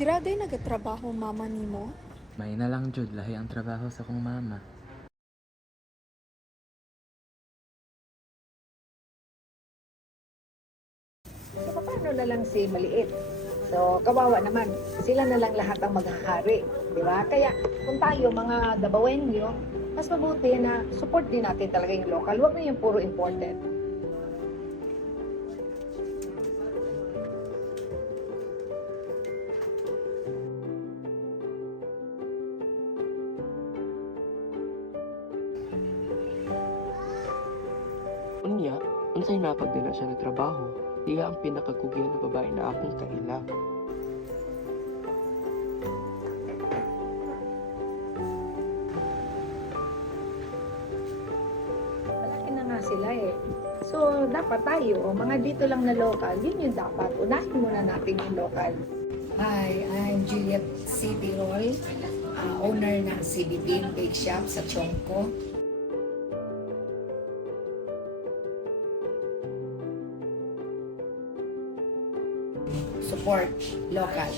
Dira day nagatrabaho mama nimo? May na lang jud lahi ang trabaho sa kong mama. So, paano na lang si maliit? So, kawawa naman. Sila na lang lahat ang maghahari. Di ba? Kaya, kung tayo, mga Dabawenyo, mas mabuti na support din natin talaga yung local. Huwag na yung puro imported. Unya, unsay napag din na siya nagtrabaho, diya ang pinakagugyan na babae na akong kaila. Malaki na nga sila eh. So, dapat tayo, mga dito lang na local, yun yung dapat. Unahin muna natin yung local. Hi, I'm Juliet C. Tirol, owner ng CBD Bake Shop sa Chongko. Support local.